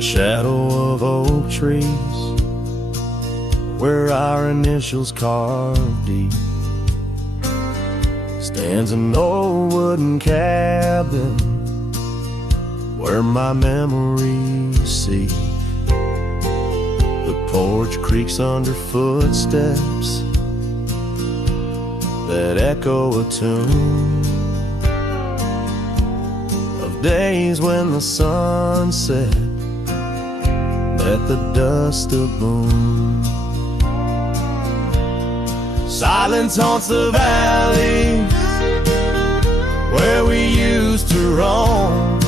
the shadow of oak trees, where our initials carved deep, stands an old wooden cabin where my memories seek. The porch creaks under footsteps that echo a tune of days when the sun set at the dust of moon. Silence haunts the valley where we used to roam,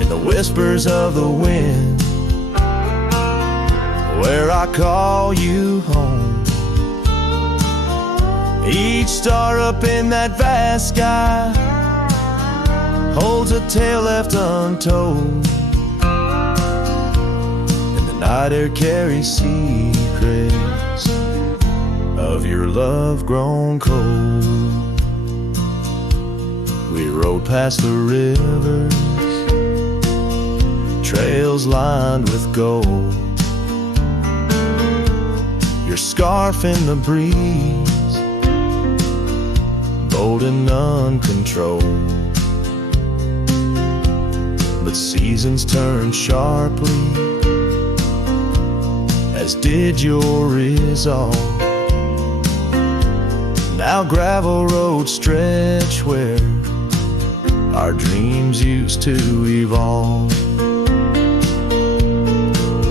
in the whispers of the wind where I call you home. Each star up in that vast sky holds a tale left untold, and the night air carries secrets of your love grown cold. We rode past the rivers, trails lined with gold, your scarf in the breeze, bold and uncontrolled. But seasons turn sharply, as did your resolve. Now gravel roads stretch where our dreams used to evolve.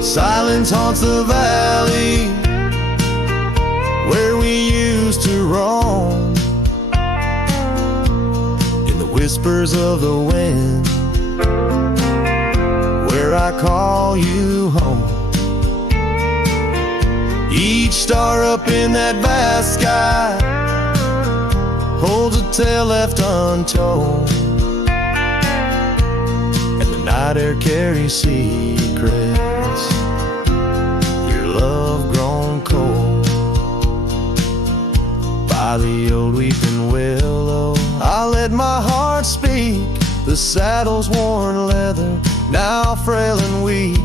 Silence haunts the valley where we used to roam, in the whispers of the wind where I call you home. Each star up in that vast sky holds a tale left untold, and the night air carries secrets, your love grown cold. By the old weeping willow I let my heart speak, the saddle's worn leather now frail and weak.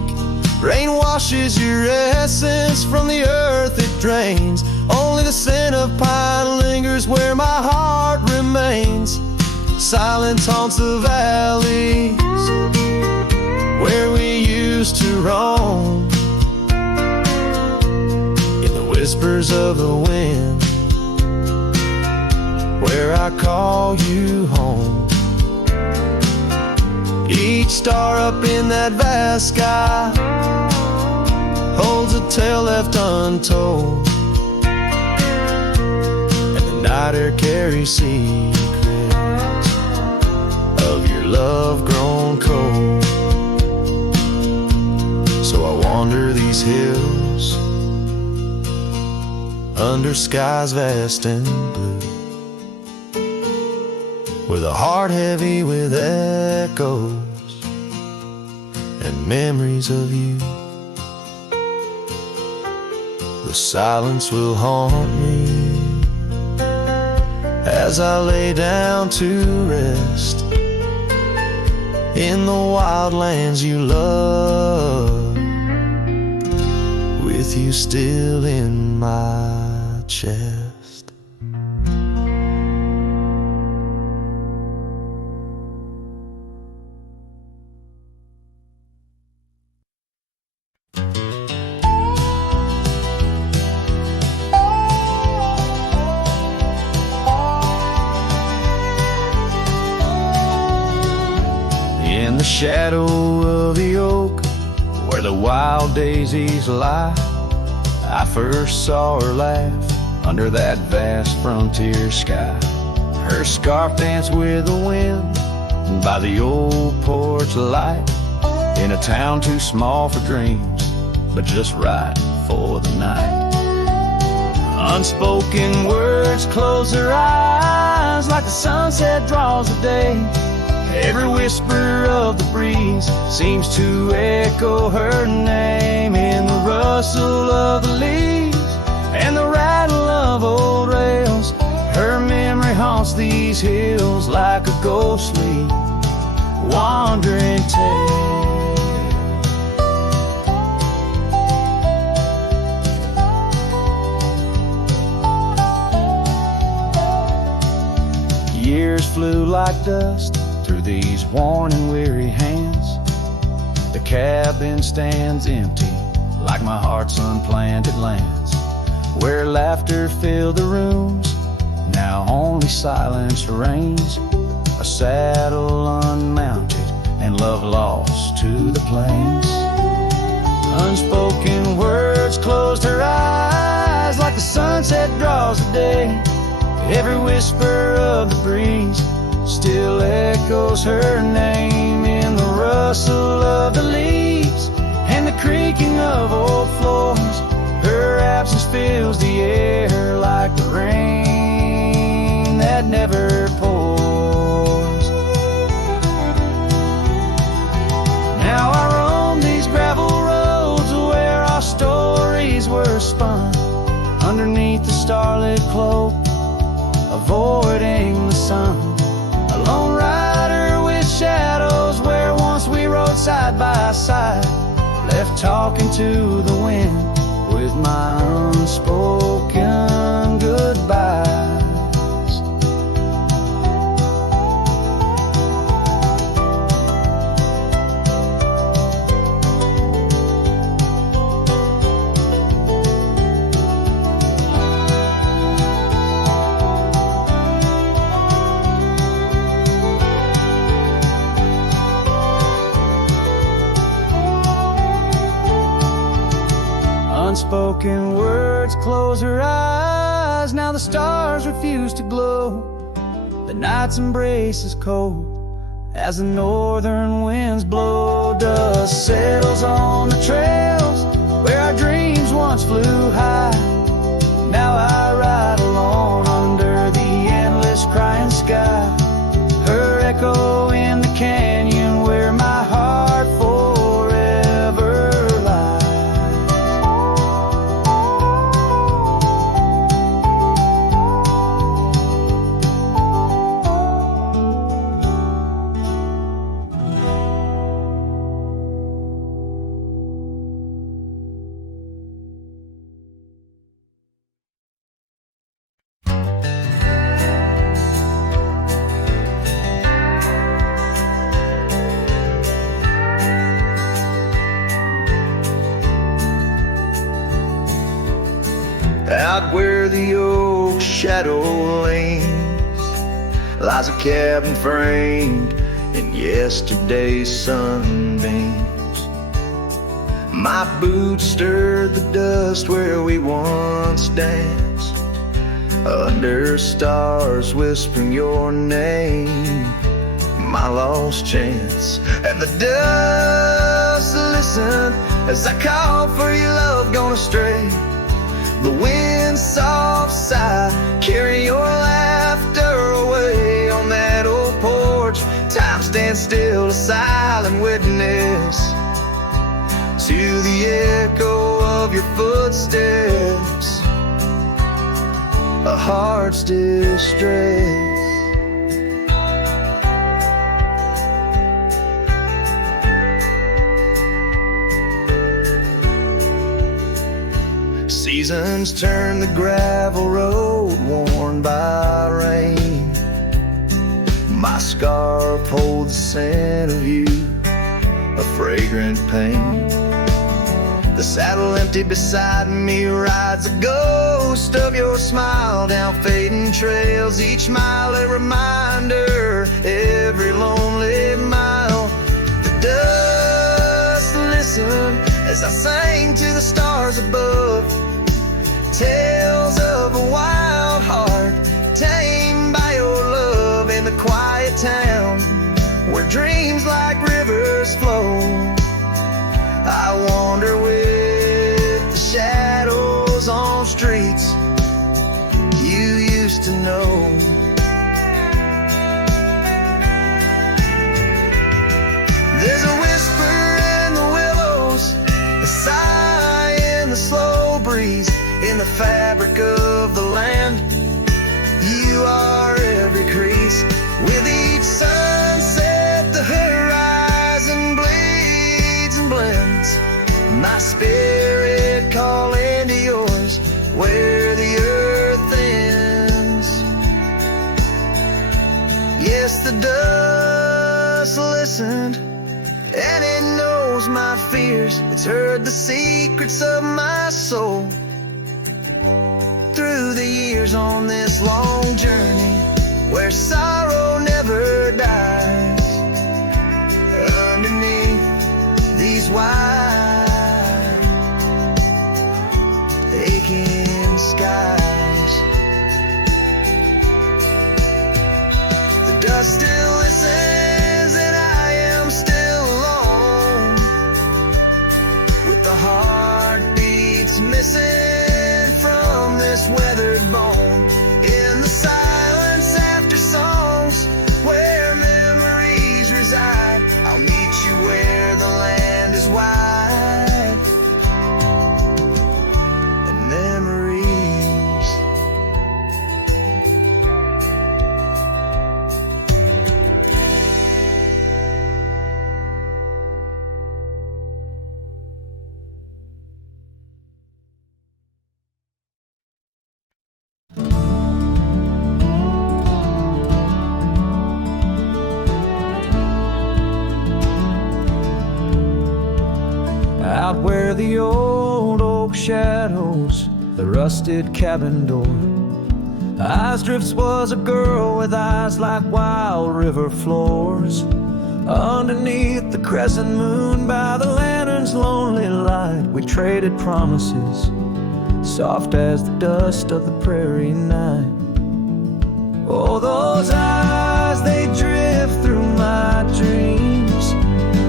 Rain washes your essence from the earth it drains, only the scent of pine lingers where my heart remains. Silence haunts the valleys where we used to roam, in the whispers of the wind where I call you home. Each star up in that vast sky holds a tale left untold, and the night air carries secrets of your love grown cold. So I wander these hills under skies vast and blue, with a heart heavy with echoes and memories of you. The silence will haunt me as I lay down to rest in the wild lands you love, with you still in my chest. In the shadow of the oak, where the wild daisies lie, I first saw her laugh under that vast frontier sky. Her scarf danced with the wind by the old porch light, in a town too small for dreams, but just right for the night. Unspoken words close her eyes like the sunset draws the day. Every whisper of the breeze seems to echo her name, in the rustle of the leaves and the rattle of old rails. Her memory haunts these hills like a ghostly wandering tale. Years flew like dust through these worn and weary hands. The cabin stands empty like my heart's unplanted lands, where laughter filled the rooms, now only silence reigns. A saddle unmounted and love lost to the plains. Unspoken words closed her eyes like the sunset draws the day. Every whisper of the breeze still echoes her name in the rustle of the leaves and the creaking of old floors. Her absence fills the air like the rain that never pours. Now I roam these gravel roads where our stories were spun, underneath the starlit cloak, avoiding the sun. A lone rider with shadows where once we rode side by side, left talking to the wind with my unspoken goodbyes. Unspoken words close her eyes. Now the stars refuse to glow. The night's embrace is cold as the northern winds blow. Dust settles on the trails where our dreams once flew high. Now I ride alone under the endless crying sky. Her echo in the canyon where my heart forever lies. Out where the oak shadow leans lies a cabin framed in yesterday's sunbeams. My boots stirred the dust where we once danced, under stars whispering your name, my lost chance. And the dust listened as I called for your love gone astray. The wind's soft sigh carry your laughter away. On that old porch, time stands still, a silent witness to the echo of your footsteps, a heart's distress. Seasons turn the gravel road worn by rain. My scarf holds the scent of you, a fragrant pain. The saddle empty beside me rides a ghost of your smile down fading trails. Each mile a reminder, every lonely mile. The dust listened as I sang to the stars above, tales of a wild heart tamed by your love in the quiet town where dreams like rivers flow. I wander with the shadows on streets you used to know. There's a whisper in the willows, a sigh in the slow breeze, in the fabric of the land. You are every crease. With each sunset the hurt listened, and it knows my fears. It's heard the secrets of my soul. Through the years on this long journey, where sorrow never dies, underneath these wide, aching skies, the dust still listens, and I am still alone, with the heartbeats missing from this weathered bone. In the silence after songs, where memories reside, I'll meet you where the land is wide, and memories. Out where the old oak shadows the rusted cabin door, Eyes Drifts was a girl with eyes like wild river floors. Underneath the crescent moon, by the lantern's lonely light, we traded promises, soft as the dust of the prairie night. Oh, those eyes, they drift through my dreams,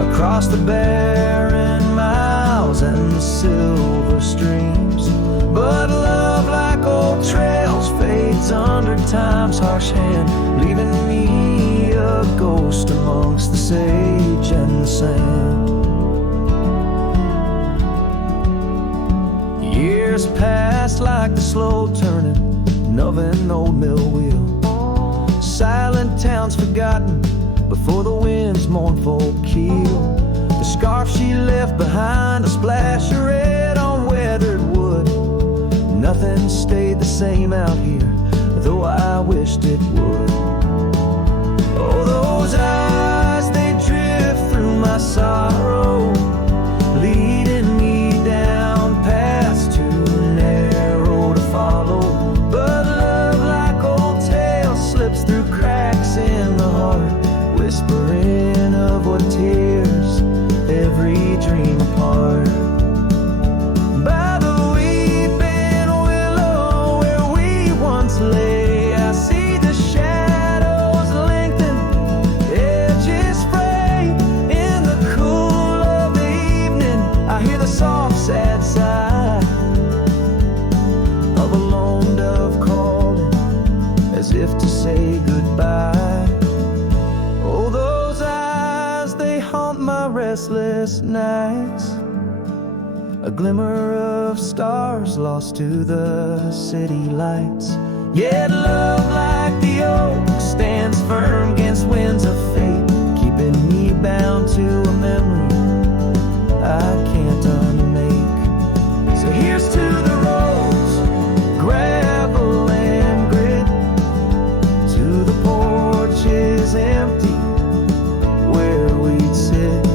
across the barren miles and the silver streams. But love, like old trails, fades under time's harsh hand, leaving me a ghost amongst the sage and the sand. Years pass like the slow turning of an old mill wheel, silent towns forgotten before the wind's mournful keel. The scarf she left behind, a splash of red on weathered wood. Nothing stayed the same out here, though I wished it would. Oh, those eyes, they drift through my sorrow, leading me down paths too narrow to follow. But love, like old tales, slips through cracks in the heart, whispering of what tears every dream apart. By the weeping willow where we once lay, I see the shadows lengthen, edges fray. In the cool of the evening, I hear the soft sad sigh of a lone dove calling, as if to say goodbye. Oh, those eyes, they haunt my restless nights, a glimmer of stars lost to the city lights. Yet love, like the oak, stands firm against winds of fate, keeping me bound to a memory I can't unmake. So here's to the roads, gravel and grit, to the porches empty where we'd sit.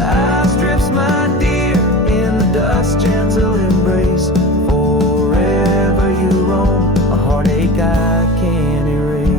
Eyes Drifts, my dear, in the dust, gentle embrace. Forever you roam, a heartache I can't erase.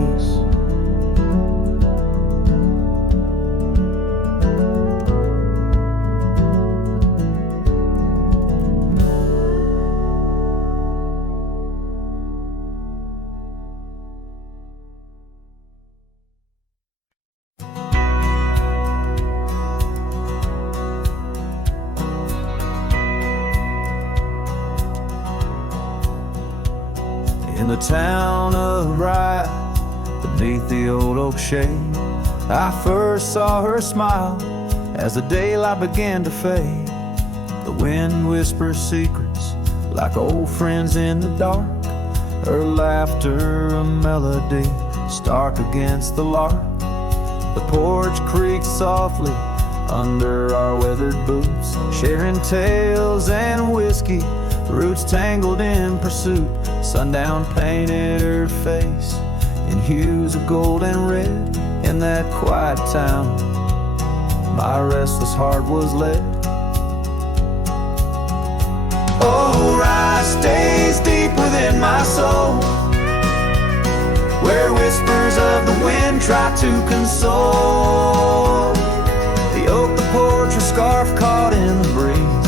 In the town of Bryan, beneath the old oak shade, I first saw her smile as the daylight began to fade. The wind whispers secrets like old friends in the dark, her laughter a melody stark against the lark. The porch creaks softly under our weathered boots, sharing tales and whiskey, roots tangled in pursuit. Sundown painted her face in hues of gold and red. In that quiet town, my restless heart was led. Oh, rye stays deep within my soul, where whispers of the wind try to console. The oak, the porch, a scarf caught in the breeze,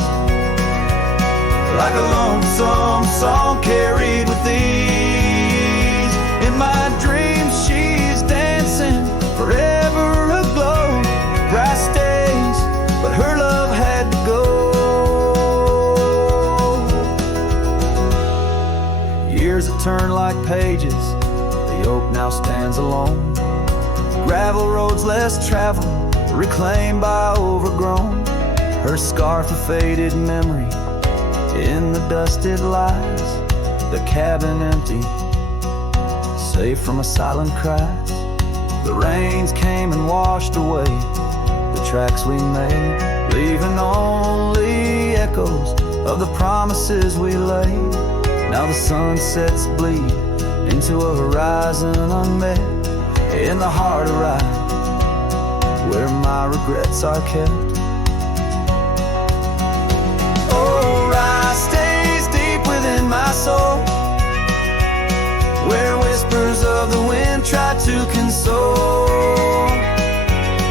like a lonesome song carried with ease. In my dreams she's dancing, forever aglow. Grass stays, but her love had to go. Years that turn like pages, the oak now stands alone. Gravel roads less traveled, reclaimed by overgrown. Her scarf a faded memory, in the dust it lies. The cabin empty, safe from a silent cries. The rains came and washed away the tracks we made, leaving only echoes of the promises we laid. Now the sunsets bleed into a horizon unmet, in the heart of rye, where my regrets are kept. Oh, rye stays deep within my soul, where whispers of the wind try to console.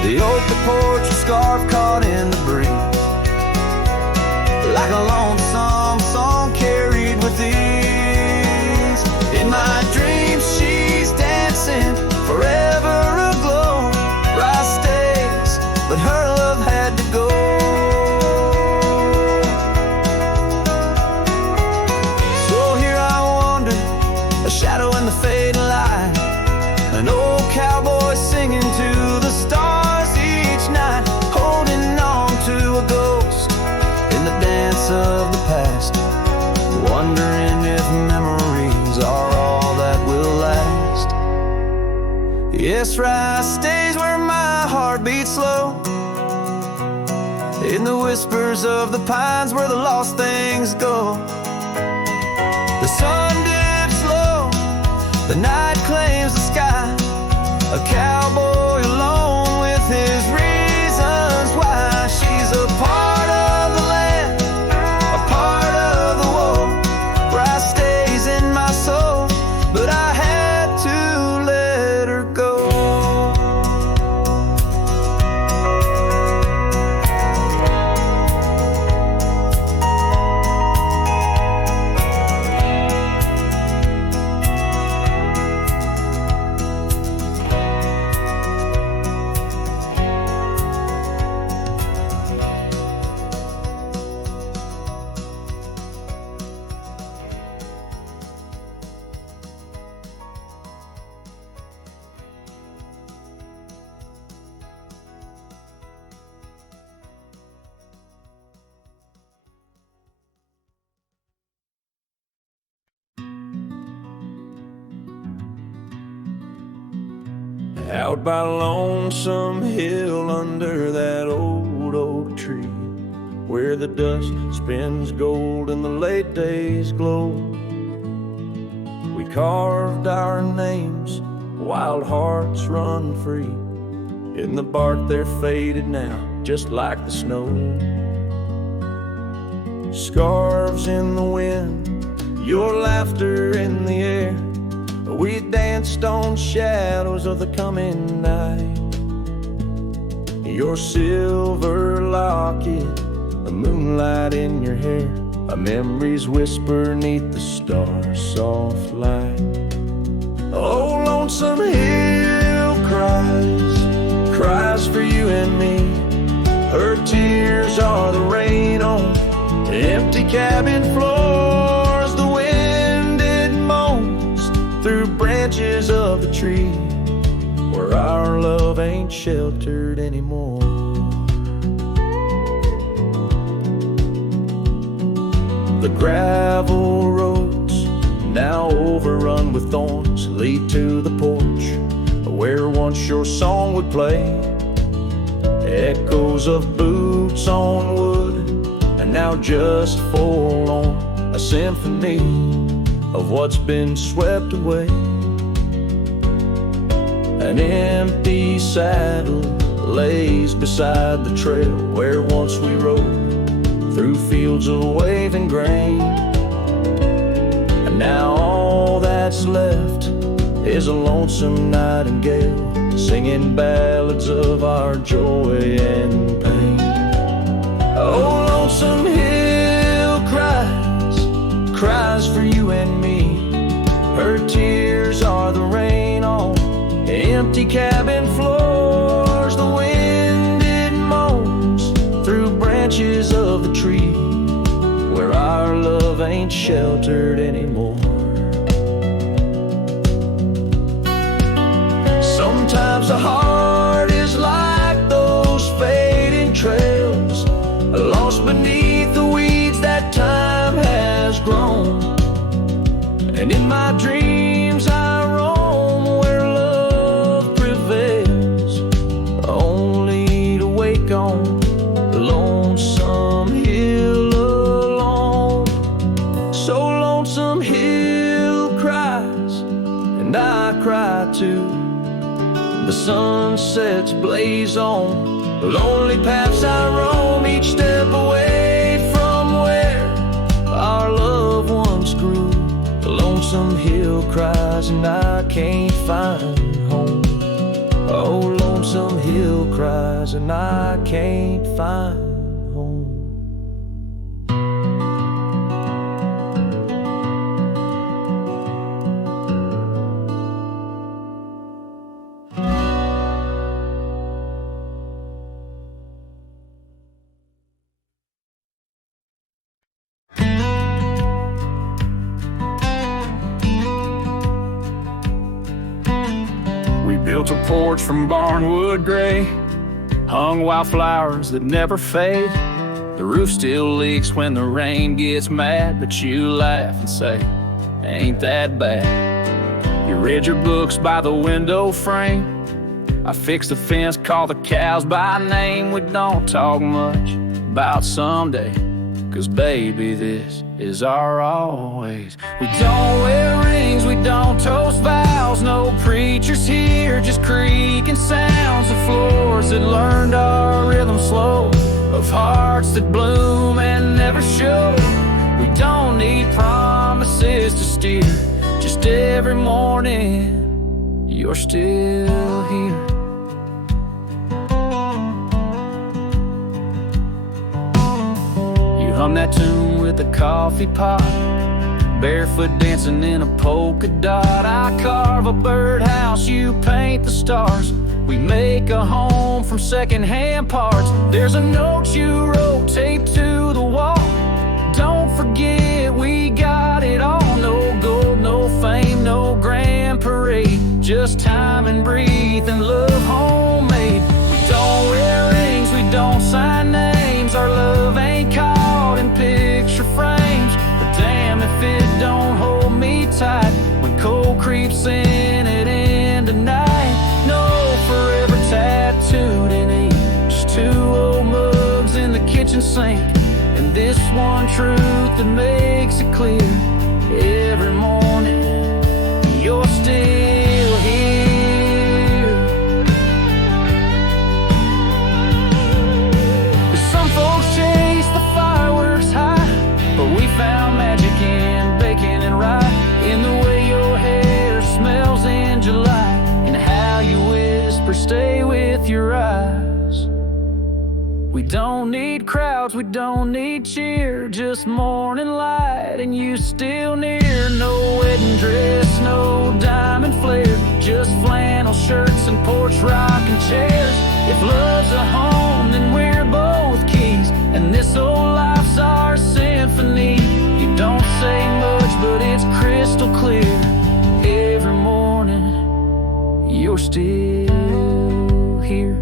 The oak, the porch, a scarf caught in the breeze, like a lonesome song carried with ease. In my dreams she's dancing, forever aglow. Rye stays, but her love had to go. So here I wander, a shadow in the fading light, an old cowboy singing to the stars each night, holding on to a ghost in the dance of the past, wondering if memories are all that will last. Yes, rye stays where my heart beats slow, in the whispers of the pines where the lost things go. The sun dips low, the night claims the sky, a cowboy alone with his reasons why. She's a part of the land, a part of the woe. Rye stays in my soul, but I had to let her go. Out by Lonesome Hill under that old oak tree, where the dust spins gold and the late days glow, we carved our names, wild hearts run free. In the bark they're faded now, just like the snow. Scarves in the wind, your laughter in the air, we danced on shadows of the coming night. Your silver locket, the moonlight in your hair, a memory's whisper neath the stars' soft light. Oh, Lonesome Hill cries for you and me. Her tears are the rain on empty cabin floors. The wind it moans through branches of the tree, where our love ain't sheltered anymore. The gravel roads, now overrun with thorns, lead to the porch where once your song would play. Echoes of boots on wood, and now just forlorn, a symphony of what's been swept away. An empty saddle lays beside the trail where once we rode through fields of waving grain. And now all that's left is a lonesome nightingale singing ballads of our joy and pain. Oh, lonesome hill cries for you and me. Her tears are the rain on empty cabin floors. The wind, it moans through branches of the tree where our love ain't sheltered anymore. Sometimes the heart is like those fading trails, lost beneath the weeds that time has grown. And in my dreams I roam where love prevails, only to wake on the lonesome hill alone. So lonesome hill cries, and I cry too. The sunsets blaze on the lonely paths I roam, each step away from where our love once grew. The lonesome hill cries and I can't find home. Oh, lonesome hill cries and I can't find home. Built a porch from barnwood gray, hung wildflowers that never fade. The roof still leaks when the rain gets mad, but you laugh and say, ain't that bad. You read your books by the window frame. I fixed the fence, call the cows by name. We don't talk much about someday, 'cause baby, this is our always. We don't wear rings, we don't toast vows. No preachers here, just creaking sounds of floors that learned our rhythm slow, of hearts that bloom and never show. We don't need promises to steer, just every morning you're still here. Hum that tune with a coffee pot, barefoot dancing in a polka dot. I carve a birdhouse, you paint the stars. We make a home from secondhand parts. There's a note you wrote taped to the wall. Don't forget we got it all. No gold, no fame, no grand parade, just time and breathe and love homemade. We don't wear rings, we don't sign names. Our love ain't caught in picture frames, but damn if it don't hold me tight when cold creeps in at end of night. No forever tattooed in ink, just two old mugs in the kitchen sink, and this one truth that makes it clear every morning you're still here. Some folks chase the fireworks high, but we found magic in bacon and rye, in the way your hair smells in July, and how you whisper stay with your eyes. We don't need crowds, we don't need cheer, just morning light and you still near. No wedding dress, no diamond flare, just flannel shirts and porch rocking chairs. If love's a home, then we're both keys, and this old life's our symphony. You don't say much, but it's crystal clear. Every morning, you're still here.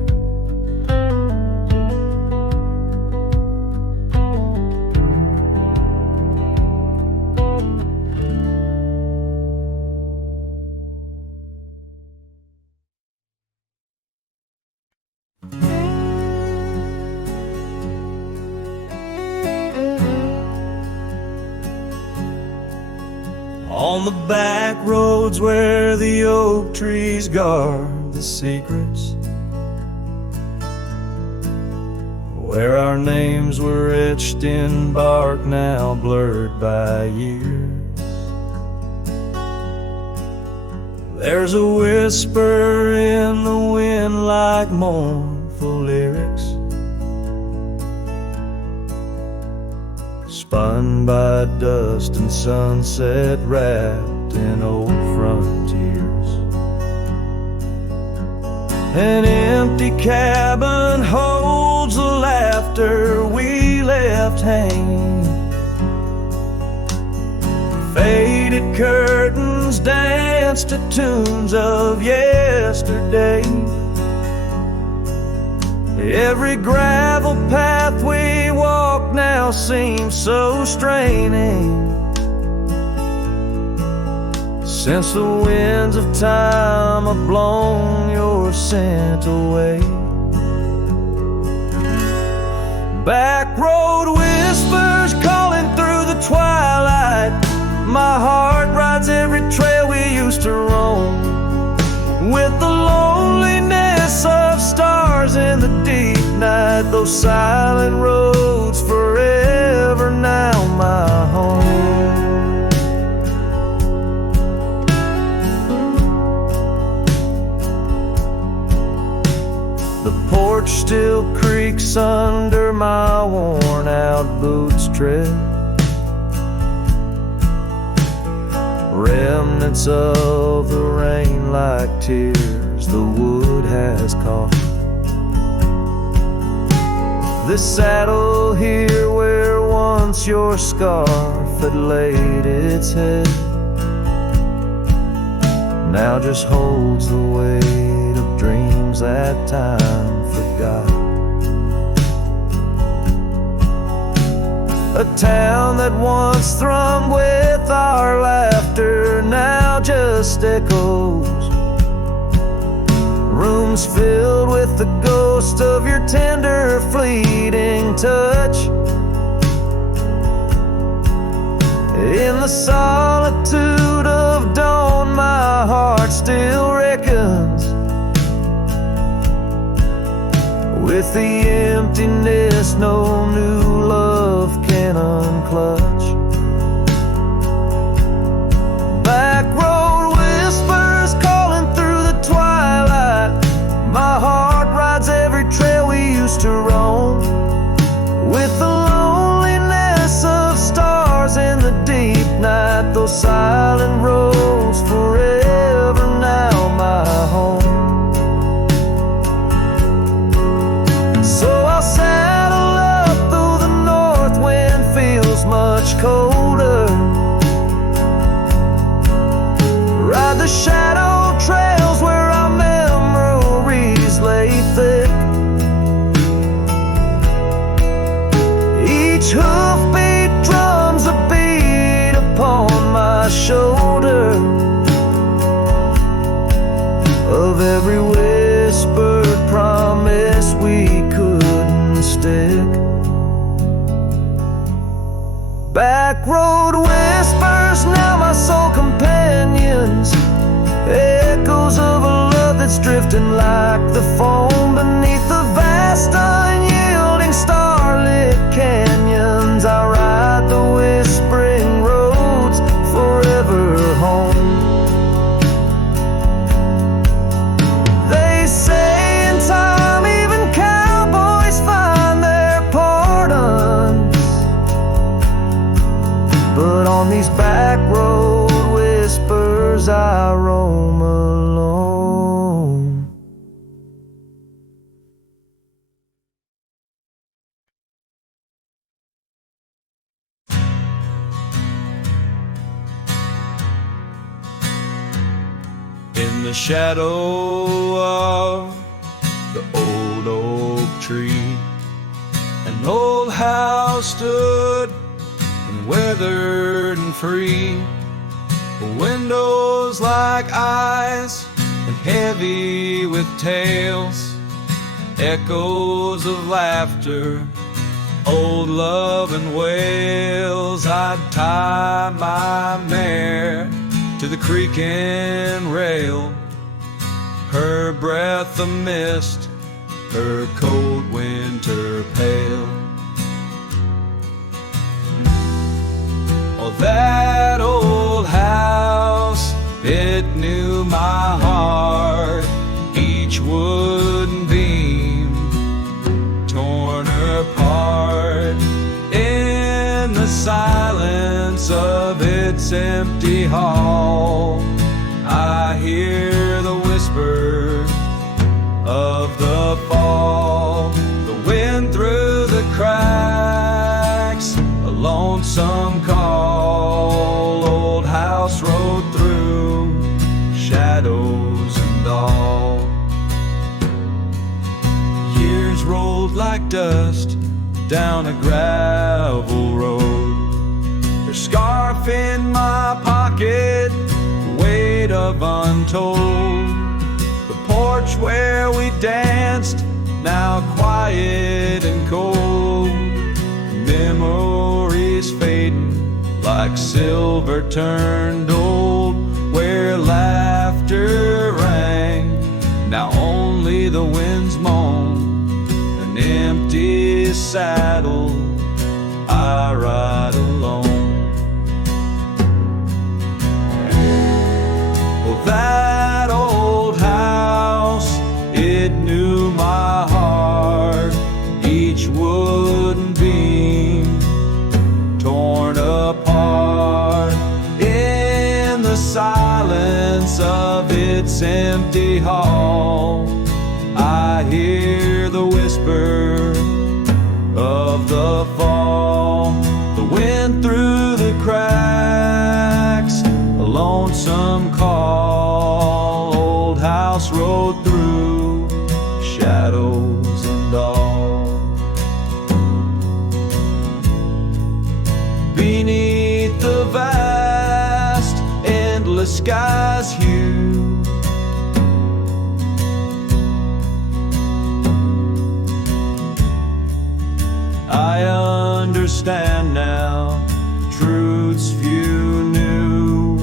On the back roads where the oak trees guard the secrets where our names were etched in bark, now blurred by years. There's a whisper in the wind like mournful lyrics, spun by dust and sunset, wrapped in old frontiers. An empty cabin holds the laughter we left hanging. Faded curtains dance to tunes of yesterday. Every gravel path we walk now seems so straining, since the winds of time have blown your scent away. Back road whispers calling through the twilight. My heart rides every trail we used to roam, with the loneliness of stars in the deep night. Those silent roads forever now my home. The porch still creaks under my worn out boots tread. Remnants of the rain like tears the wood has caught. This saddle here where once your scarf had laid its head, now just holds the weight of dreams that time forgot. A town that once thrummed with our laughter now just echoes. Rooms filled with the ghost of your tender, fleeting touch. In the solitude of dawn, my heart still reckons with the emptiness no new love can unclutch. Back road whispers calling through the twilight. My heart rides every trail we used to roam, with the loneliness of stars in the deep night. Those silent roads forever now my home. So I'll saddle up through the north wind feels much colder, ride the shadow trails where our memories lay thick. Each hoofbeat drums a beat upon my shoulder of every whispered promise we couldn't stick. Back road whispers, now my soul companions, echoes of a love that's drifting like the foam beneath the vast unyielding starlit canyons. I ride the whispering roads forever home. They say in time even cowboys find their pardons, but on these back road whispers I roam alone. In the shadow of the old oak tree, an old house stood, weathered and free. Windows like eyes and heavy with tales, echoes of laughter, old love and wails. I'd tie my mare to the creaking rail, her breath a mist, her cold winter pale. that old house, it knew my heart. Each wooden beam torn apart. In the silence of its empty hall, I hear the whisper of the fall. The wind through the cracks, a lonesome call. Old house road through shadows and all. Years rolled like dust down a gravel road. Her scarf in my pocket, weight of untold. The porch where we danced, now quiet and cold. Memories fading like silver turned old. Where laughter rang, now only the winds moan. An empty saddle, I ride alone. Well, that old house, it knew my heart. Each wooden beam torn apart. In the silence of its empty hall, I hear the whisper of the fall. The wind through the cracks, a lonesome call. Old house road through shadows and all. Beneath the vast, endless sky's hue, I understand now truths few knew.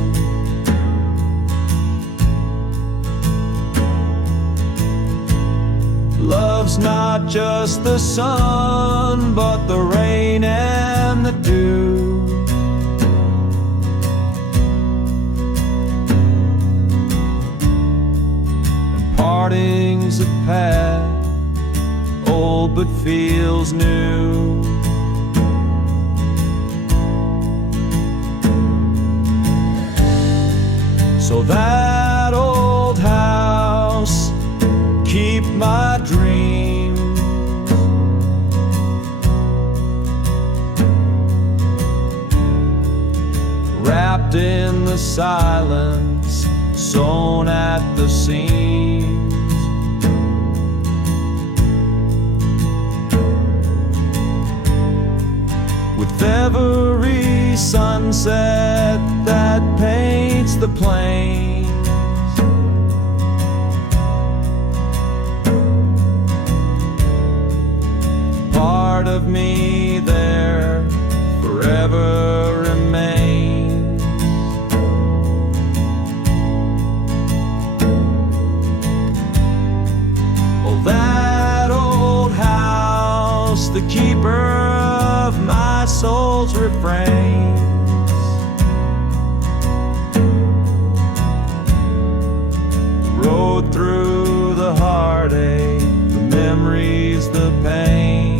Love's not just the sun, but the rain and the dew. And parting's a path, old but feels new. So that old house, keep my dreams. Wrapped in the silence, sewn at the seams. With every sunset that paints the plains, part of me there forever remains. Oh, that old house, the keeper of my soul's refrains. Rode through the heartache, the memories, the pain.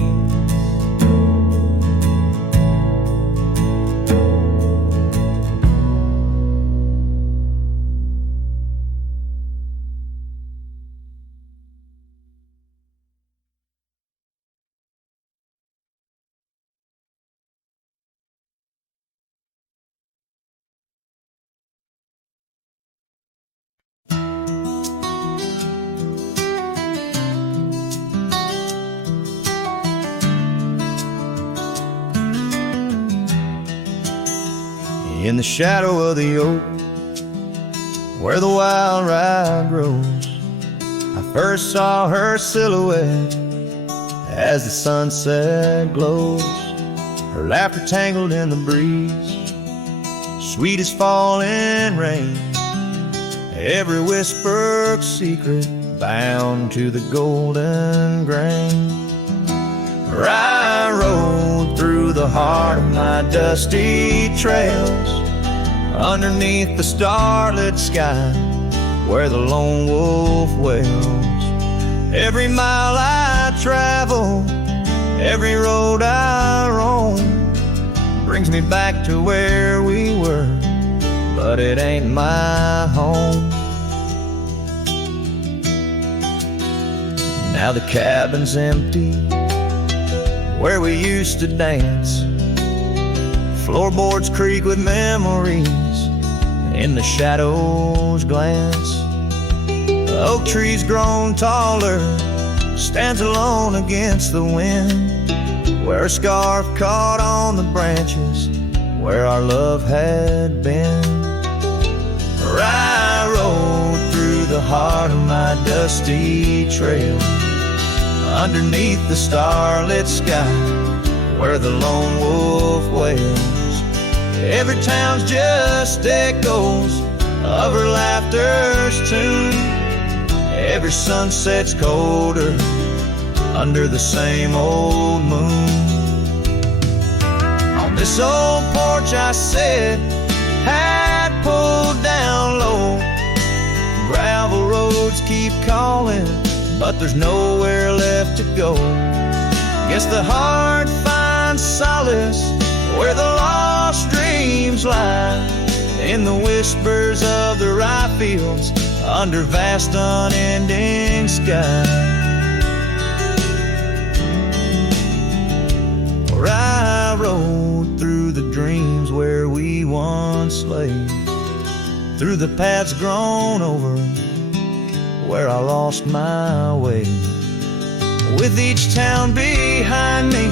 In the shadow of the oak, where the wild rye grows, I first saw her silhouette as the sunset glows. Her laughter tangled in the breeze, sweet as falling rain. Every whispered secret bound to the golden grain. I rode through the heart of my my dusty trails, underneath the starlit sky, where the lone wolf wails. Every mile I travel, every road I roam, brings me back to where we were, but it ain't my home. Now the cabin's empty, where we used to dance. Floorboards creak with memories, in the shadows glance. The oak tree's grown taller, stands alone against the wind, where a scarf caught on the branches, where our love had been. Where I rode through the heart of my dusty trail, underneath the starlit sky, where the lone wolf wails. Every town's just echoes of her laughter's tune. Every sunset's colder under the same old moon. On this old porch I sat, hat pulled down low. Gravel roads keep calling, but there's nowhere left to go. Guess the heart finds solace where the lost dreams lie, in the whispers of the rye fields under vast unending sky. Where I rode through the dreams where we once lay, through the paths grown over where I lost my way. With each town behind me,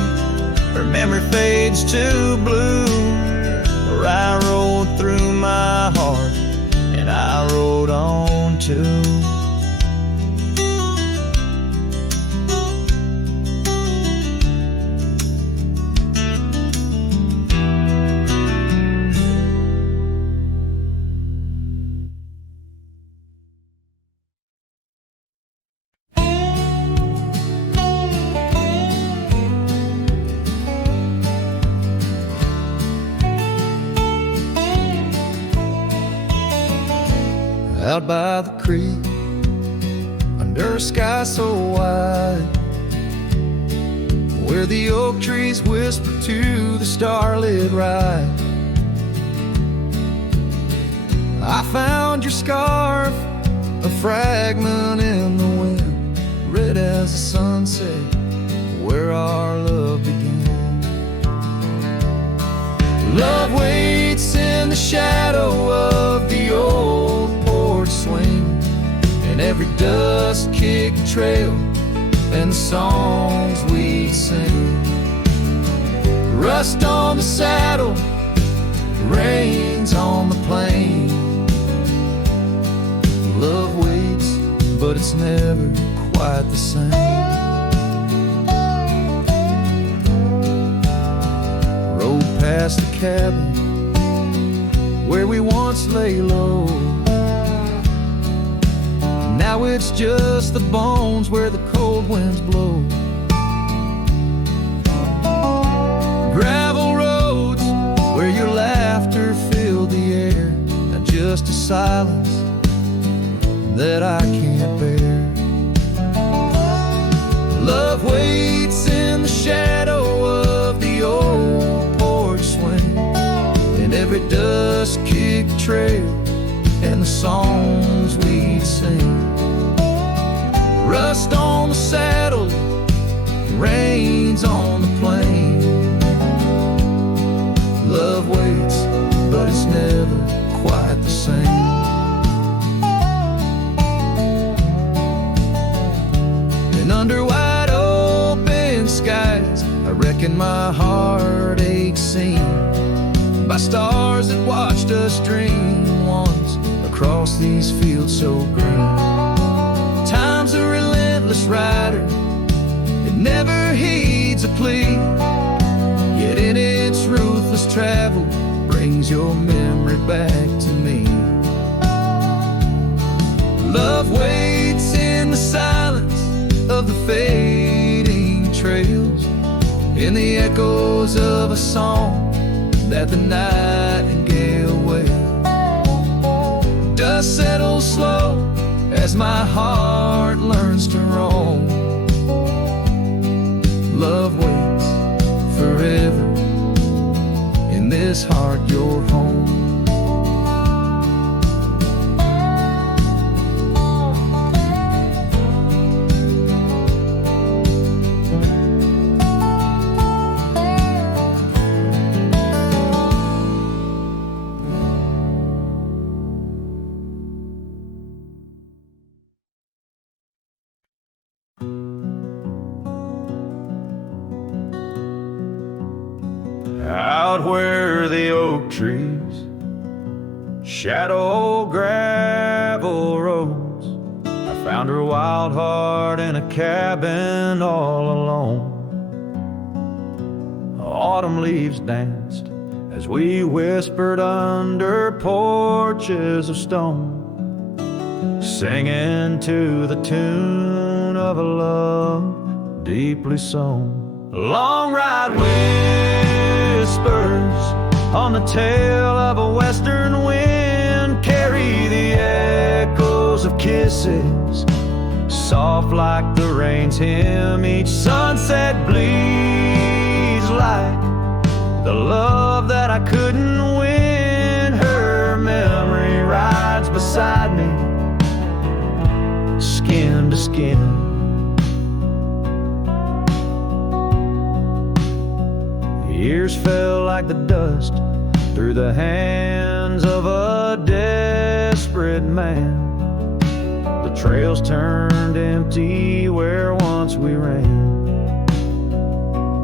her memory fades to blue. Where I rode through my heart, and I rode on too. Out by the creek, under a sky so wide, where the oak trees whisper to the starlit ride, I found your scarf, a fragment in the wind, red as the sunset, where our love began. Love waits in the shadow of the old swing, and every dust-kicked trail and the songs we sing. Rust on the saddle, rains on the plain. Love waits, but it's never quite the same. Rode past the cabin where we once lay low. Now it's just the bones where the cold winds blow. Gravel roads where your laughter filled the air. Now just a silence that I can't bear. Love waits in the shadow of the old porch swing, and every dust-kicked trail and the songs we sing. Rust on the saddle, rains on the plain. Love waits, but it's never quite the same. And under wide open skies, I reckon my heart aches seen by stars that watched us dream once across these fields so green. Time's a relentless rider, it never heeds a plea, yet in its ruthless travel brings your memory back to me. Love waits in the silence of the fading trails, in the echoes of a song that the nightingale wails. Dust settles slow as my heart learns to roam. Love waits forever in this heart, your home. Out where the oak trees shadow gravel roads, I found her wild heart in a cabin all alone. Autumn leaves danced as we whispered under porches of stone, singing to the tune of a love deeply sown. A long ride whispers on the tail of a western wind carry the echoes of kisses, soft like the rain's hymn. Each sunset bleeds like the love that I couldn't win. Her memory rides beside me, skin to skin. Years fell like the dust through the hands of a desperate man. The trails turned empty where once we ran.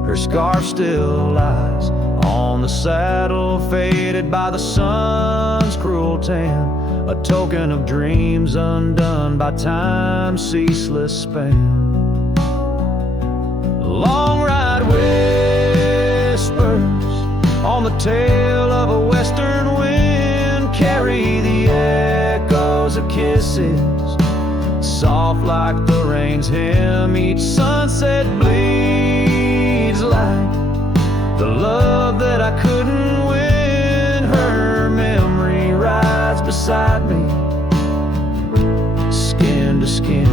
Her scarf still lies on the saddle, faded by the sun's cruel tan, a token of dreams undone by time's ceaseless span. Long ride whispers on the tail of a western wind carry the echoes of kisses, soft like the rain's hymn. Each sunset bleeds like the love that I couldn't win. Her memory rides beside me, skin to skin.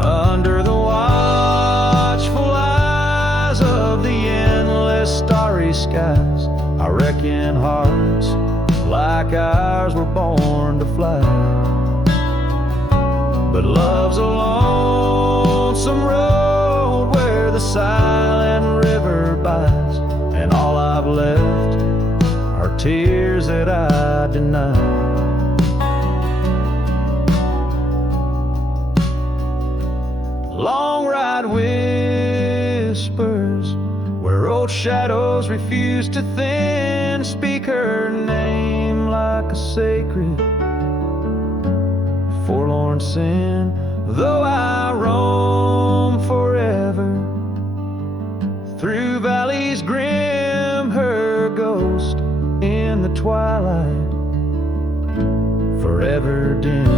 Under the watchful eyes of the endless starry skies, I reckon hearts like ours were born to fly. But love's a lonesome road where the silent river bides, and all I've left are tears that I deny. Long ride whispers where old shadows refuse to thin, speak her name like a sacred forlorn sin. Though I roam forever through valleys grim, her ghost in the twilight forever dim.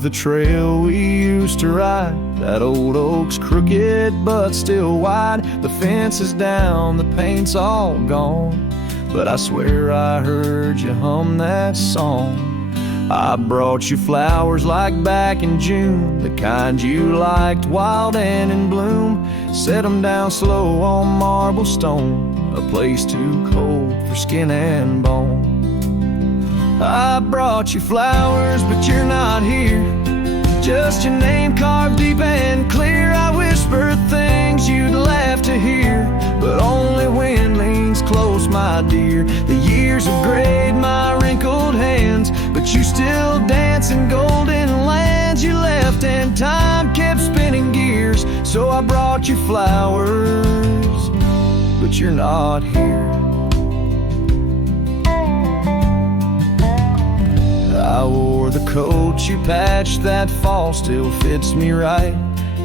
The trail we used to ride, that old oak's crooked but still wide. The fence is down, the paint's all gone, but I swear I heard you hum that song. I brought you flowers like back in June, the kind you liked, wild and in bloom. Set 'em down slow on marble stone, a place too cold for skin and bone. I brought you flowers, but you're not here. Just your name carved deep and clear. I whispered things you'd laugh to hear, but only wind leans close, my dear. The years have grayed my wrinkled hands, but you still dance in golden lands. You time kept spinning gears. So I brought you flowers, but you're not here. I wore the coat you patched that fall, still fits me right.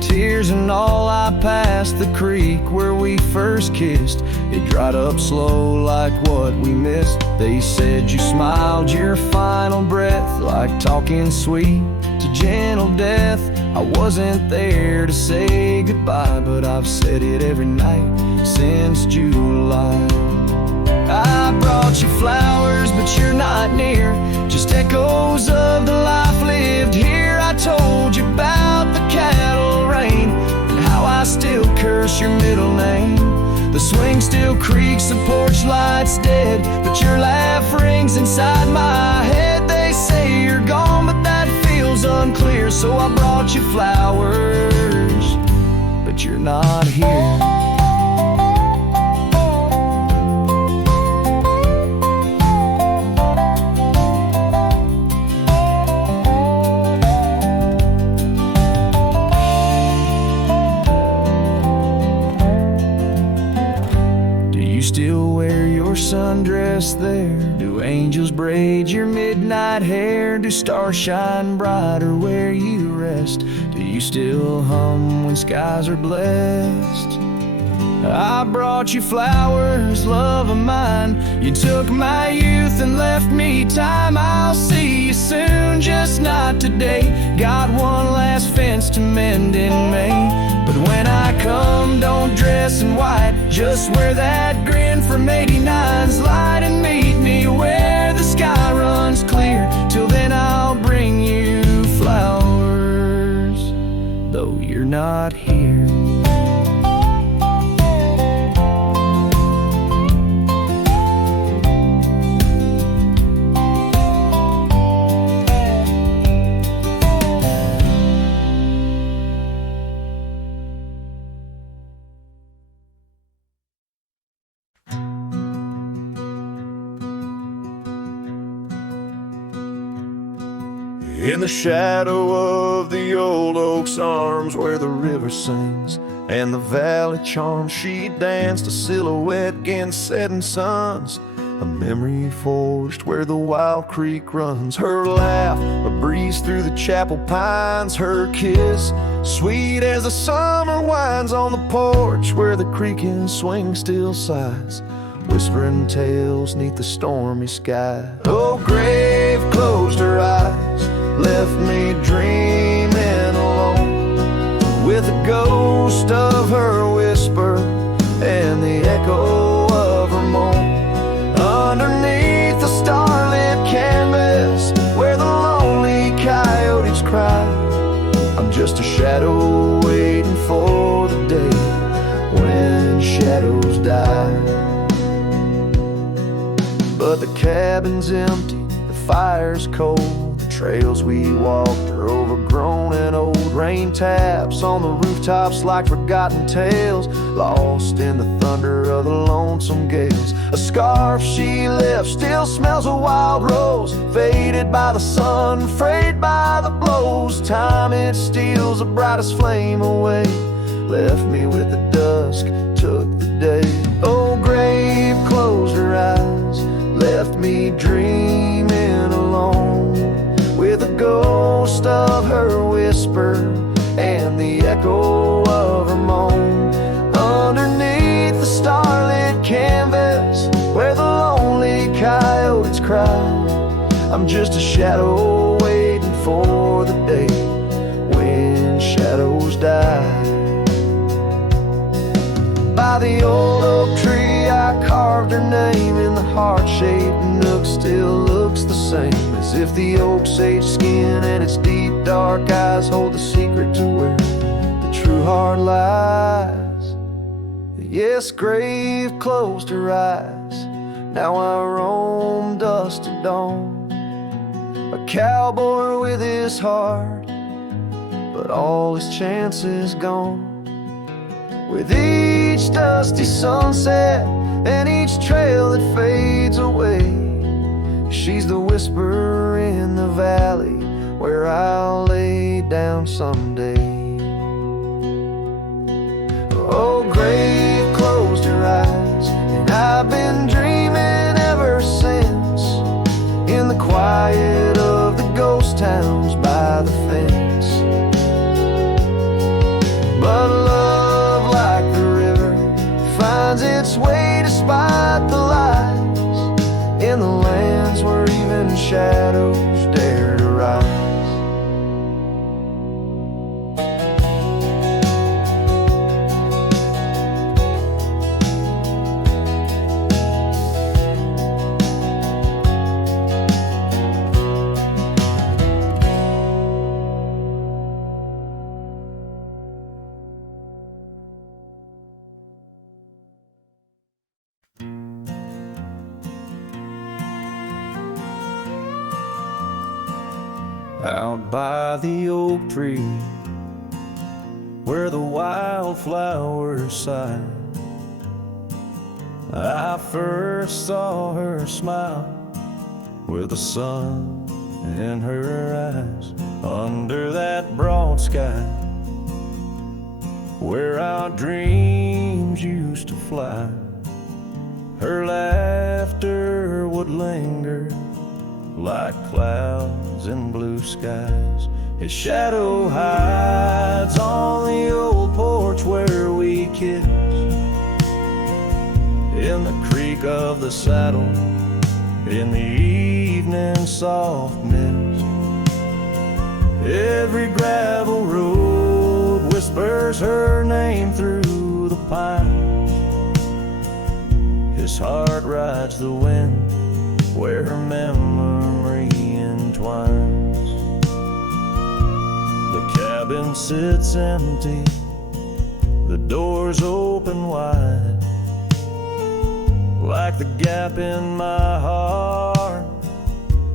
Tears and all, I passed the creek where we first kissed. It dried up slow like what we missed. They said you smiled your final breath, like talking sweet to gentle death. I wasn't there to say goodbye, but I've said it every night since July. I brought you flowers, but you're not near, just echoes of the life lived here. I told you about the cattle rain and how I still curse your middle name. The swing still creaks, the porch light's dead, but your laugh rings inside my head. They say you're gone, but that feels unclear. So I brought you flowers, but you're not here. Still wear your sundress there? Do angels braid your midnight hair? Do stars shine brighter where you rest? Do you still hum when skies are blessed? I brought you flowers, love of mine. You took my youth and left me time. I'll see you soon, just not today. Got one last fence to mend in May. But when I come, don't dress in white. Just wear that grin from 89's light and meet me where the sky runs clear. Till then I'll bring you flowers, though you're not here. In the shadow of the old oak's arms, where the river sings and the valley charms, she danced a silhouette against setting suns. A memory forged where the wild creek runs. Her laugh, a breeze through the chapel pines. Her kiss, sweet as the summer winds on the porch where the creaking swing still sighs, whispering tales neath the stormy sky. Oh, grave closed her eyes, left me dreaming alone, with the ghost of her whisper and the echo of her moan. Underneath the starlit canvas where the lonely coyotes cry, I'm just a shadow waiting for the day when shadows die. But the cabin's empty, the fire's cold, the trails we walked are overgrown and old. Rain taps on the rooftops like forgotten tales, lost in the thunder of the lonesome gales. A scarf she left still smells a wild rose, faded by the sun, frayed by the blows. Time, it steals the brightest flame away, left me with the dusk, took the day. Oh, grave closed her eyes, left me dreaming alone, with the ghost of her whisper and the echo of her moan. Underneath the starlit canvas where the lonely coyotes cry, I'm just a shadow waiting for the day when shadows die. By the old oak tree I carved her name in the heart-shaped nook, still looks the same, as if the oak's sage skin and its deep dark eyes hold the secret to where the true heart lies. Yes, grave closed her eyes, now I roam dusk to dawn, a cowboy with his heart, but all his chances gone. With each dusty sunset and each trail that fades away, she's the whisper in the valley where I'll lay down down someday. Oh, grave closed her eyes, and I've been dreaming ever since, in the quiet of the ghost towns by the fence. But love, like the river, finds its way despite the lies, in the lands where even shadows dare to rise. Out by the oak tree, where the wildflowers sigh, I first saw her smile with the sun in her eyes, under that broad sky where our dreams used to fly. Her laughter would linger like clouds in blue skies. His shadow hides on the old porch where we kissed, in the creak of the saddle, in the evening soft mist. Every gravel road whispers her name through the pines. His heart rides the wind where her memory entwines. The cabin sits empty, the doors open wide, like the gap in my heart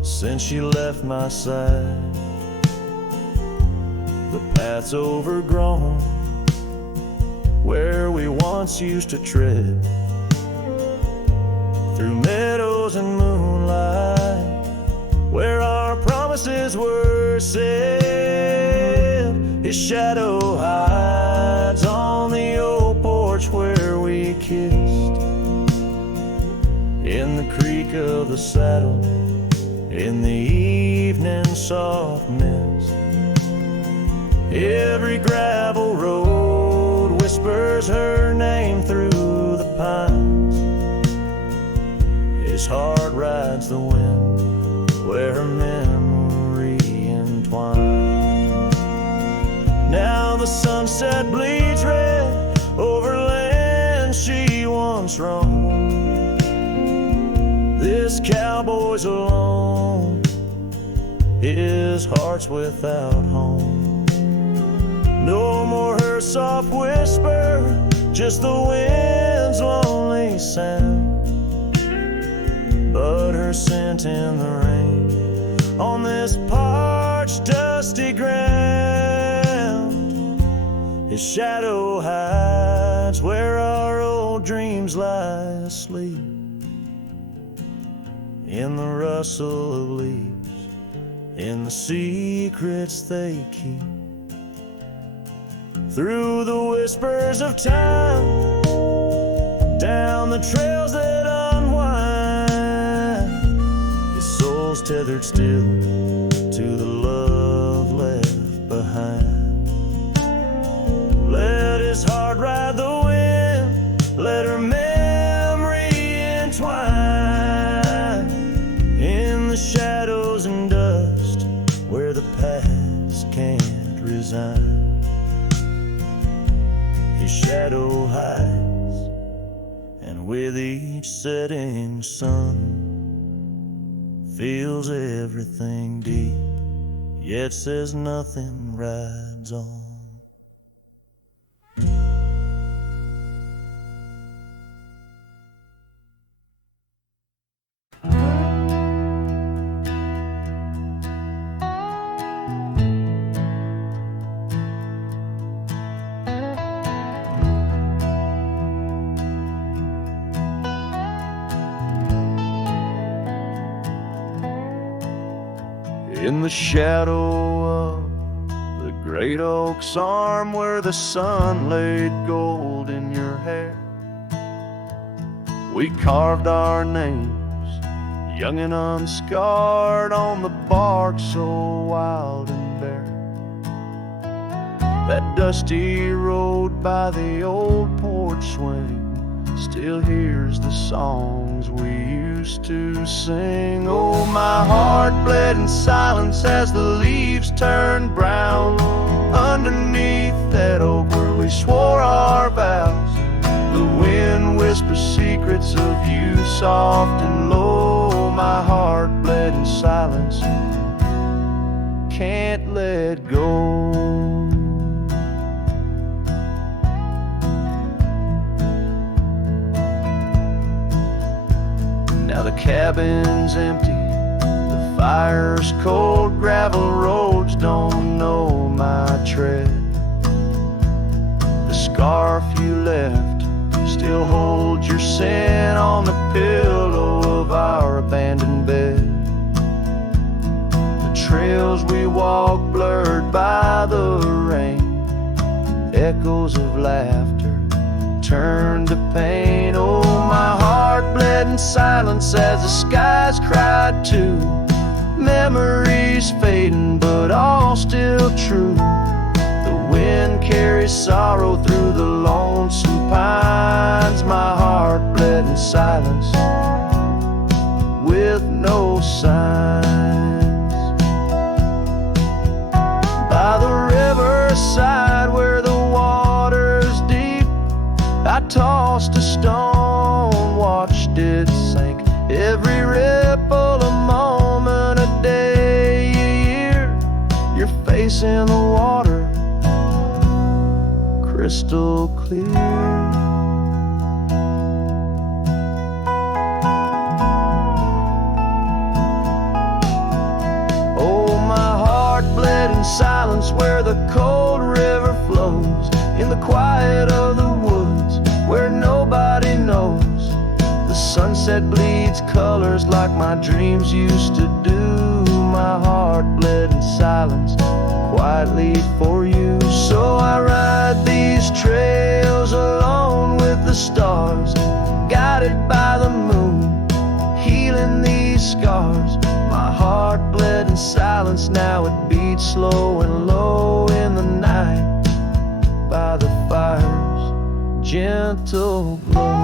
since she left my side. The path's overgrown where we once used to tread, through meadows and moonlight where our promises were said. His shadow hides on the old porch where we kissed, in the creak of the saddle, in the evening soft mist. Every gravel road whispers her name through the pines. His heart rides the wind where her memory entwines. Now the sunset bleeds red over land she once roamed. This cowboy's alone, his heart's without home. No more her soft whisper, just the wind's lonely sound, but her scent in the rain on this parched, dusty ground. His shadow hides where our old dreams lie asleep, in the rustle of leaves, in the secrets they keep. Through the whispers of time, down the trails that unwind, his soul's tethered still to the love left behind. Let his heart ride the wind, let her memory entwine, in the shadows and dust where the past can't resign. His shadow hides, and with each setting sun, feels everything deep, yet says nothing, rides on. In the shadow of the Great oak's arm where the sun laid gold in your hair. We carved our names, young and unscarred, on the bark so wild and bare. That dusty road by the old porch swing still hears the songs we used to sing. Oh, my heart bled in silence as the leaves turned brown underneath that oak where we swore our vows. The wind whispers secrets of you soft and low. My heart bled in silence, can't let go. Now the cabin's empty, the fire's cold, gravel roads don't know my tread. The scarf you left still holds your scent on the pillow of our abandoned bed. The trails we walk blurred by the rain, echoes of laughter turned to pain. Oh, my heart bled in silence as the skies cried too. Memories fading, but all still true. The wind carries sorrow through the lonesome pines. My heart bled in silence with no signs. By the riverside where the water's deep, I tossed a stone, watched it sink. Every ripple a moment, a day, a year. Your face in the water, crystal clear. Oh, my heart bled in silence where the cold river flows, in the quiet of the woods where nobody knows. The sunset bleeds colors like my dreams used to do. My heart bled in silence quietly for you. So I ride these trails alone with the stars, guided by the moon, healing these scars. My heart bled in silence, now it beats slow and low in the night by the fire's gentle glow.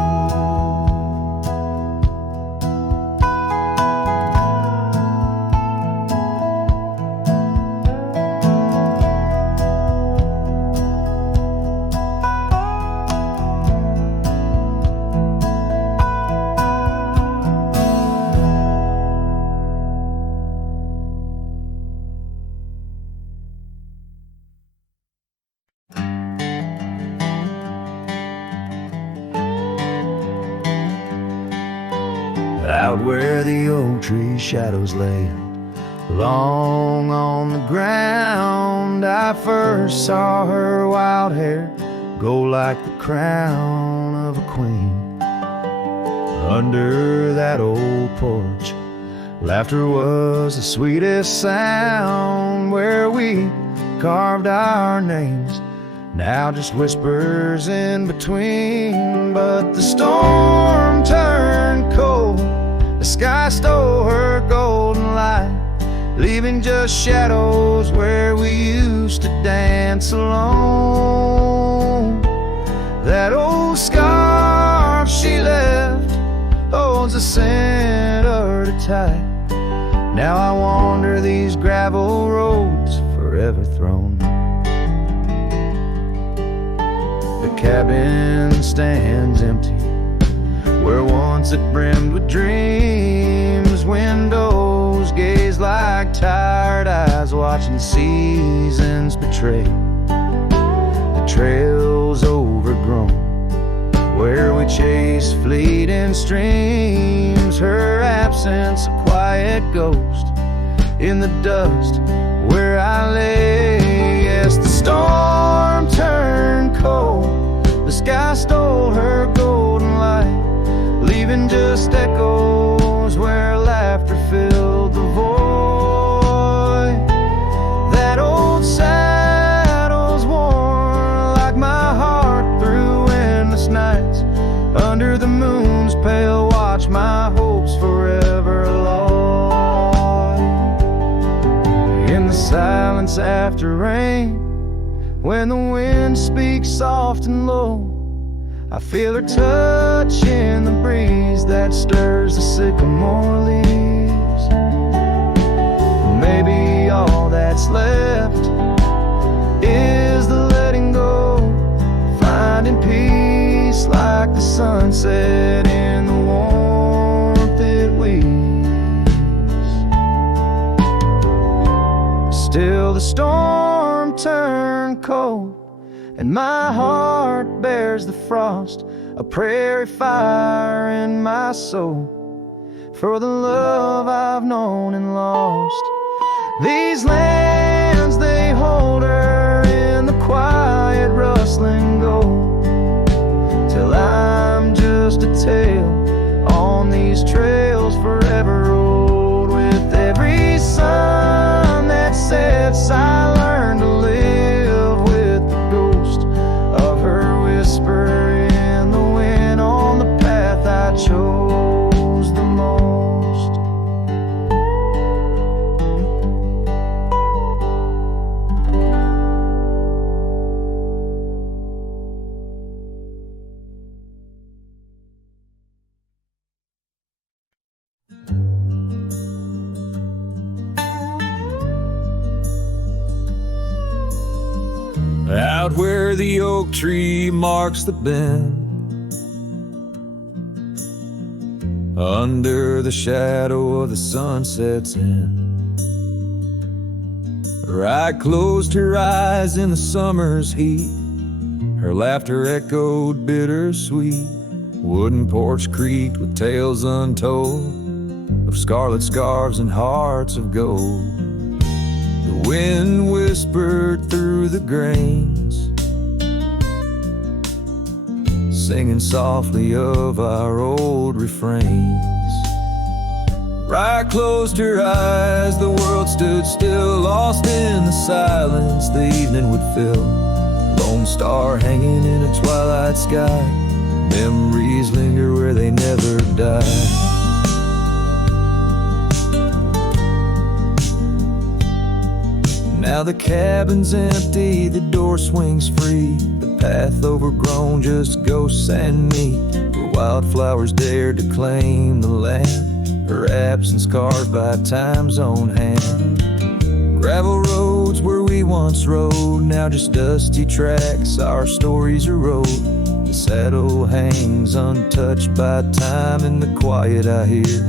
Out where the oak tree shadows lay long on the ground, I first saw her wild hair go like the crown of a queen. Under that old porch, laughter was the sweetest sound. Where we carved our names, now just whispers in between. But the storm turned cold, the sky stole her golden light, leaving just shadows where we used to dance alone. That old scarf she left holds a scent of her tight. Now I wander these gravel roads forever thrown. The cabin stands empty where once it brimmed with dreams. Windows gaze like tired eyes watching seasons betray. The trail's overgrown where we chase fleeting streams. Her absence a quiet ghost in the dust where I lay. Yes, the storm turned cold, the sky stole her golden light, leaving just echoes where laughter filled the void. That old sad months after rain, when the wind speaks soft and low, I feel her touch in the breeze that stirs the sycamore leaves. Maybe all that's left is the letting go, finding peace like the sunset in the warmth it weaves. Still the storm turned cold, and my heart bears the frost, a prairie fire in my soul, for the love I've known and lost. These lands, they hold her in the quiet rustling gold, till I'm just a tale on these trails forever old. With every sun that sets, I learn to live with the ghost of her whisper in the wind on the path I chose the most. Out where the oak tree marks the bend, under the shadow of the sunset's end, right closed her eyes in the summer's heat, her laughter echoed bittersweet. Wooden porch creaked with tales untold of scarlet scarves and hearts of gold. The wind whispered through the grains, singing softly of our old refrains. Right closed her eyes, the world stood still, lost in the silence the evening would fill. Lone star hanging in a twilight sky, memories linger where they never die. Now the cabin's empty, the door swings free, the path overgrown, just ghosts and me. Where wildflowers dared to claim the land, her absence carved by time's own hand. Gravel roads where we once rode, now just dusty tracks, our stories erode. The saddle hangs untouched by time, in the quiet I hear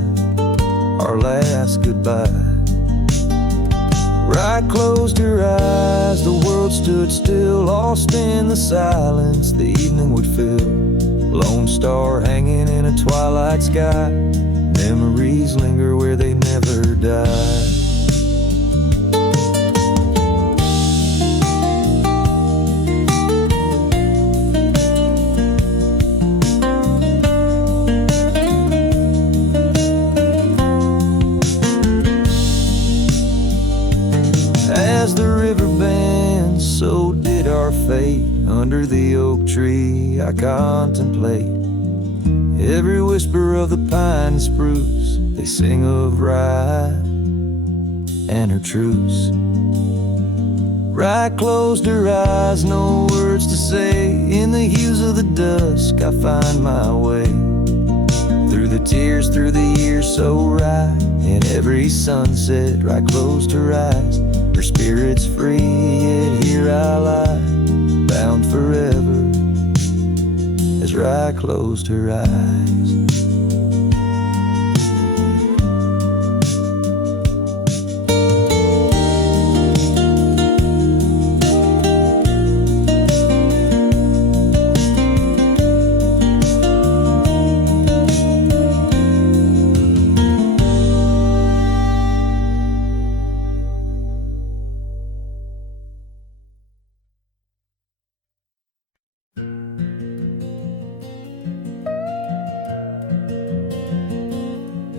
our last goodbye. Right closed her eyes, the world stood still, lost in the silence the evening would fill. Lone star hanging in a twilight sky, memories linger where they never die. As the river bends, so did our fate. Under the oak tree I contemplate every whisper of the pine and spruce. They sing of rye and her truce. Right closed her eyes, no words to say. In the hues of the dusk I find my way, through the tears, through the years so right. In every sunset, right closed her eyes, her spirit's free, yet here I lie, bound forever, as Rye closed her eyes.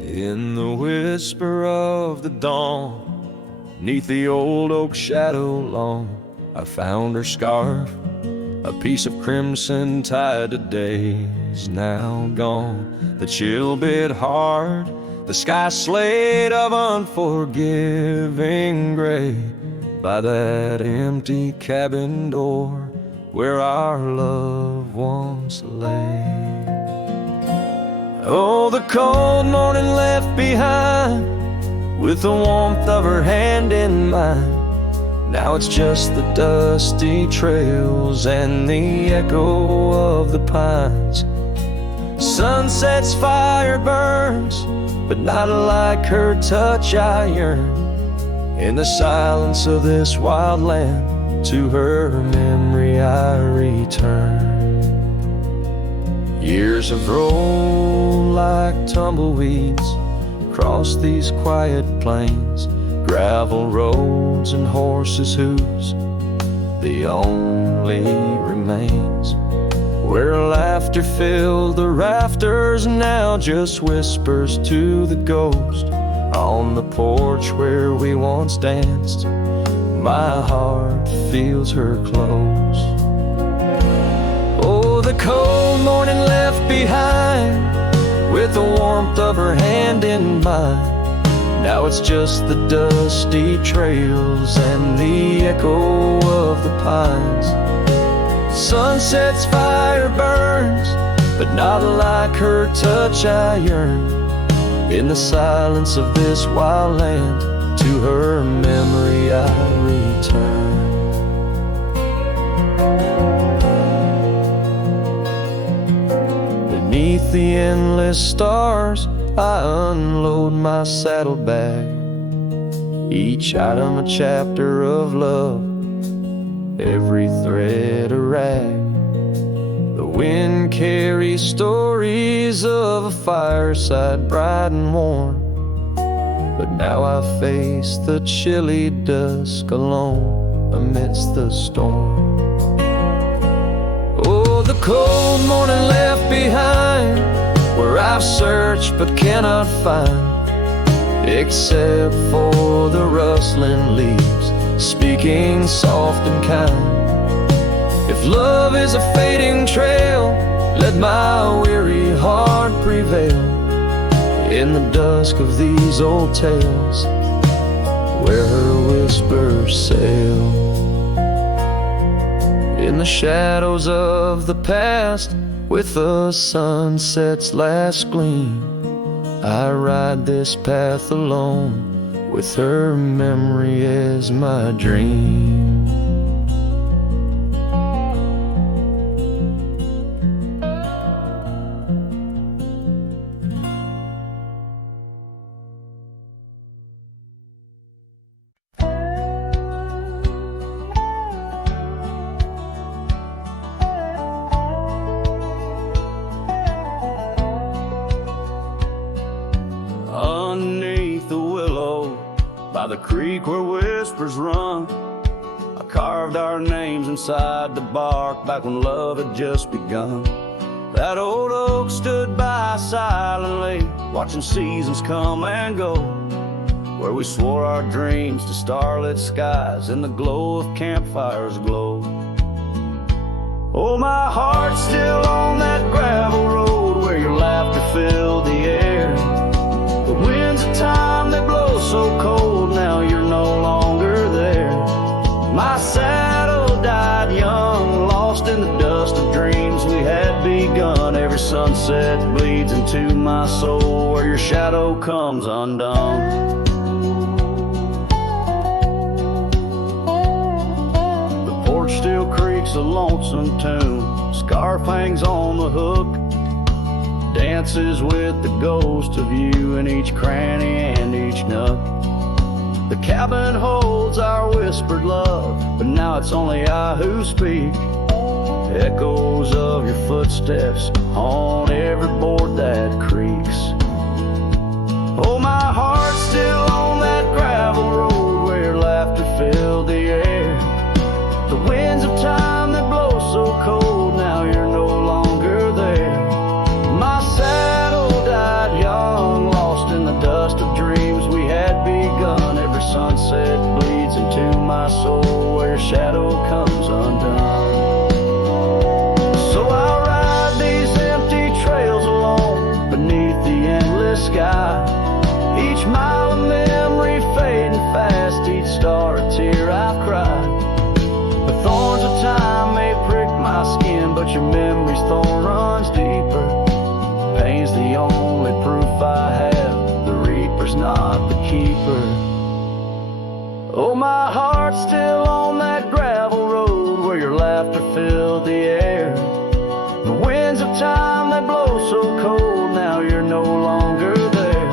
In the whisper of the dawn, 'neath the old oak shadow long, I found her scarf, a piece of crimson tied to days now gone. The chill bit hard, the sky slate of unforgiving gray, by that empty cabin door where our love once lay. Oh, the cold morning left behind with the warmth of her hand in mine. Now it's just the dusty trails and the echo of the pines. Sunset's fire burns, but not like her touch I yearn. In the silence of this wild land, to her memory I return. Years have rolled like tumbleweeds across these quiet plains, gravel roads and horses' hooves, the only remains. Where laughter filled the rafters, now just whispers to the ghost. On the porch where we once danced, my heart feels her close. Oh, the cold morning left behind with the warmth of her hand in mine. Now it's just the dusty trails and the echo of the pines. Sunset's fire burns, but not like her touch I yearn. In the silence of this wild land, to her memory I return. Beneath the endless stars, I unload my saddlebag. Each item a chapter of love, every thread a rag. The wind carries stories of a fireside bright and warm, but now I face the chilly dusk alone amidst the storm. Oh, the cold morning left behind, where I've searched but cannot find, except for the rustling leaves speaking soft and kind. If love is a fading trail, let my weary heart prevail in the dusk of these old tales, where her whispers sail. In the shadows of the past, with the sunset's last gleam, I ride this path alone, with her memory as my dream. Underneath the willow, by the creek where whispers run, I carved our names inside the bark back when love had just begun. That old oak stood by silently, watching seasons come and go, where we swore our dreams to starlit skies and the glow of campfires glow. Oh, my heart's still on that gravel road where your laughter filled the air. The winds of time, they blow so cold, now you're no longer there. My saddle died young, lost in the dust of dreams we had begun. Every sunset bleeds into my soul, where your shadow comes undone. The porch still creaks a lonesome tune, scarf hangs on the hook, dances with the ghost of you in each cranny and each nook. The cabin holds our whispered love, but now it's only I who speak. Echoes of your footsteps on every board that creaks. Oh, my heart's still on that gravel road where your laughter filled the air. The winds of time that blow so cold, now you're no longer there. My saddle died young, lost in the dust of dreams we had begun. Every sunset bleeds into my soul, where your shadow comes undone. So I'll ride these empty trails alone beneath the endless sky. Each mile of memory fading fast, each star a tear I've Oh, my heart's still on that gravel road where your laughter filled the air. The winds of time that blow so cold, now you're no longer there.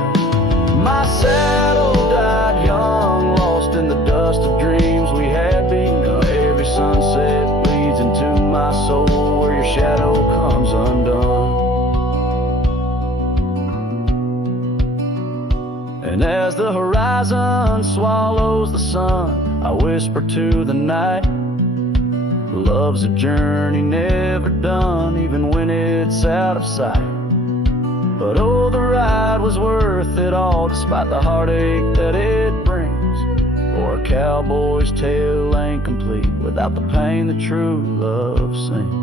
My saddle died young, lost in the dust of dreams we had begun. Every sunset leads into my soul where your shadow comes undone. And as the horizon swallows the sun, I whisper to the night, love's a journey never done, even when it's out of sight. But oh, the ride was worth it all, despite the heartache that it brings. For a cowboy's tale ain't complete without the pain that true love sings.